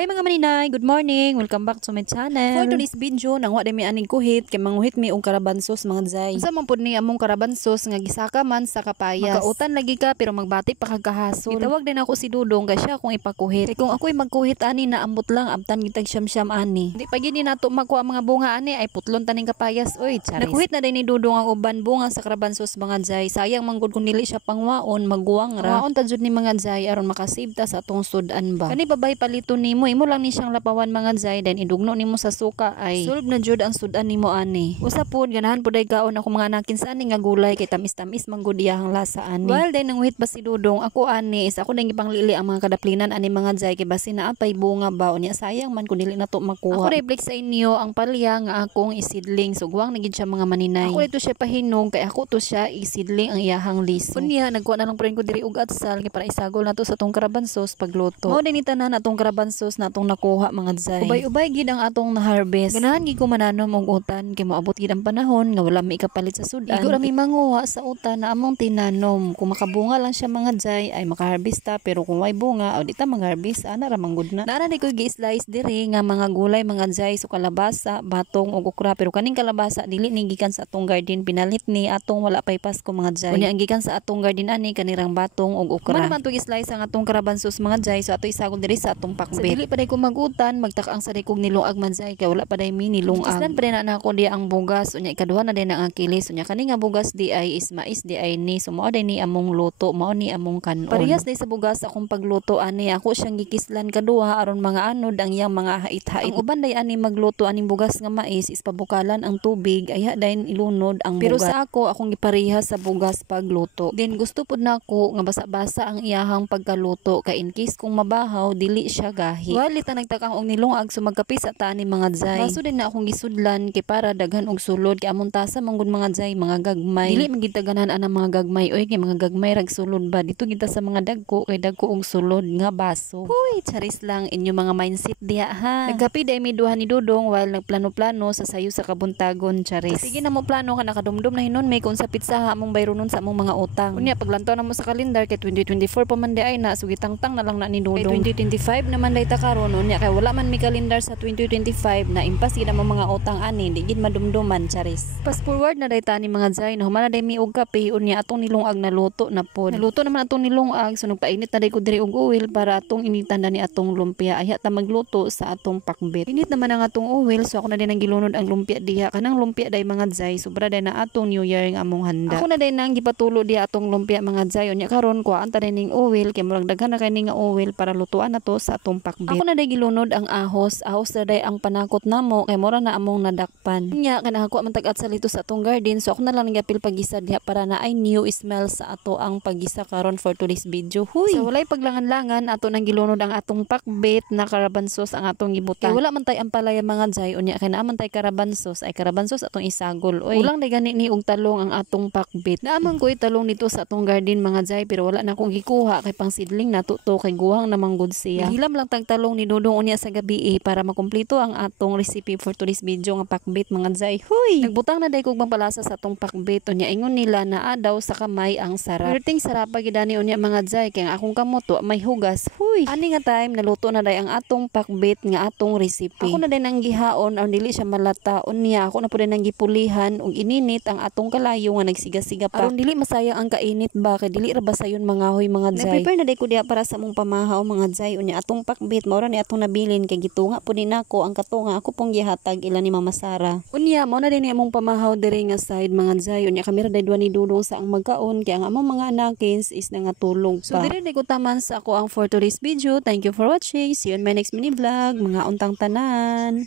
Hi mga maninay, good morning. Welcome back to my channel. For today's video, nang wa mi aning kuhit kay manguhit mi og karabansos mga zay. Unsa man pud ni among karabansos nga gisaka man sa kapayas. Makautan lagi ka pero magbati pa kag kahasol. Gitawag din ako si Dudong kay siya akong ipakuhit. Kay kung ako'y magkuhit ani na ambot lang abtan gitag siyam-siyam ani. Di pa gini nato makuha mga bunga ani ay putlon taning kapayas. Oy, charis. Nakuhit na din ni Dudong ang uban bunga sa karabansos mga zay. Sayang manggod kung dili siya pangwaon, magguwang ra. Waon ta jud ni mga zay aron makasave ta sa atong sudan ba. Kani babay palito nimo imo lang ni siyang lapawan mga zay then idugno nimo sa suka ay sulb na jud ang sudan nimo ani. Usa pud ganahan pud ay kaon ako mga anakin sa ani nga gulay kay tamis-tamis man gud iyang lasa ani. While then nanguhit ba si Dudong ako ani is ako nang gipanglili ang mga kadaplinan ani mga zay kay basin na apay bunga ba unya sayang man kun dili nato makuha. Ako reflex sa inyo ang palya nga akong isidling sugwang nagid siya mga maninay. Ako dito siya pahinog kay ako to siya isidling ang iyahang liso. Unya nagkuha na lang pren ko diri og atsal kay para isagol nato sa tong karabansos pagluto. Mao din ni tanan atong karabansos natong nakuha mga zay. Ubay-ubay gid ang atong na-harvest. Ganahan gid ko mananom og utan kay moabot gid ang panahon nga wala mi kapalit sa sudan. Igo ra mi manguha sa utan na among tinanom. Kung makabunga lang siya mga zay ay makaharvest ta pero kung way bunga o di ta mag-harvest ana ra manggod na. Naara di ko gi-slice diri nga mga gulay mga zay so kalabasa, batong ug okra pero kaning kalabasa dili ni gikan sa atong garden pinalit ni atong wala pay Pasko mga zay. Unya ang gikan sa atong garden ani kanirang batong ug okra. Man man to gi-slice ang atong karabansos mga zay so ato isagol diri sa atong pakbet. Sa dili pa day ko magutan magtaka ang saday kog niluag man zay kay wala pa day mi niluag. Islan pa na ako di ang bugas unya ikaduha na din ang akilis unya kani nga bugas di ay is mais di ay ni so mao day ni among luto mao ni among kanon. Parehas day sa bugas akong pagluto ani ako siyang gikislan kaduha aron mga anod ang iyang mga hait-hait. Ang uban day ani magluto aning bugas nga mais is pabukalan ang tubig ayha dayon ilunod ang bugas. Pero sa ako akong giparehas sa bugas pagluto. Then gusto pud nako nga basa-basa ang iyahang pagkaluto kay in case kung mabahaw dili siya gahi. Walit na nagtakang og nilungag so magkapis sa tani mga zay. Baso din na akong gisudlan kay para daghan og sulod kay amon tasa manggod mga zay mga gagmay. Dili magitaganan ana mga gagmay oy kay mga gagmay rag sulod ba dito kita sa mga dagko kay dagko og sulod nga baso. Huy, charis lang inyo mga mindset diha ha. Nagkapi day mi duha ni Dudong while nagplano-plano sa sayo sa kabuntagon charis. Sige na mo plano ka nakadumdum na hinon may kung sa pizza ha among bayronon sa among mga utang. Unya paglantaw na mo sa kalendar kay 2024 pa man di ay na sugitangtang na lang na ni Dudong. Kay 2025 naman day ta karon unya kay wala man mi kalendar sa 2025 na impas gid ang mga utang ani di gid madumduman charis. Fast forward na day ta ni mga zay no human na day mi og kape unya atong nilungag na luto na pod. Naluto naman atong nilungag so nagpainit na day ko diri og oil para atong initan ni atong lumpia ayha ta magluto sa atong pakbet. Init naman ang atong oil so ako na din ang gilunod ang lumpia diha kanang lumpia day mga zay sobra day na atong New Year nga among handa. Ako na day nang gipatulo diha atong lumpia mga zay unya karon kuhaan ta ning oil kay murag daghan na kay nga oil para lutuan nato sa atong pakbet. Ako na day gilunod ang ahos na day ang panakot namo kay mura na among nadakpan. Nya kanang ako man tag-at sa lito sa atong garden so ako na lang nagapil pagisa diha para na ay new smell sa ato ang pagisa karon for today's video. Huy. So walay paglangan-langan ato nang gilunod ang atong pakbet na karabansos ang atong gibutang. Kay wala man tay ang palaya mga zay unya kay naa man tay karabansos ay karabansos atong isagol. Oy. Ulang day gani ni og talong ang atong pakbet. Naaman ko'y talong nito sa atong garden mga zay pero wala na akong gikuha kay pang sidling nato to kay guwang na manggod siya. Hilam lang tag talong ni Dudong unya sa gabi para makumpleto ang atong recipe for today's video nga pakbet mga zay. Huy. Nagbutang na day kog pampalasa sa atong pakbet unya ingon nila na daw sa kamay ang sarap. Perting sarap pag gidani unya mga zay kay ang akong kamoto may hugas. Huy. Ani nga time naluto na day ang atong pakbet nga atong recipe. Ako na din ang gihaon aron dili siya malata unya ako na pud nang gipulihan ug ininit ang atong kalayo nga nagsiga-siga pa. Aron dili masayang ang kainit ba kay dili ra basayon mga hoy mga zay. Nag-prepare na day ko diha para sa among pamahaw mga zay unya atong pakbet mao ra ni atong nabilin kay gitunga pud ni nako ang katunga ako pong gihatag ila ni Mama Sara. Unya mao na din ni among pamahaw diri nga side mga zay unya kami ra day duha ni Dudong sa ang magkaon kay ang among mga anakins is nangatulog pa. So diri day ko taman sa ako ang for today's video. Thank you for watching. See you on my next mini vlog mga untang tanan.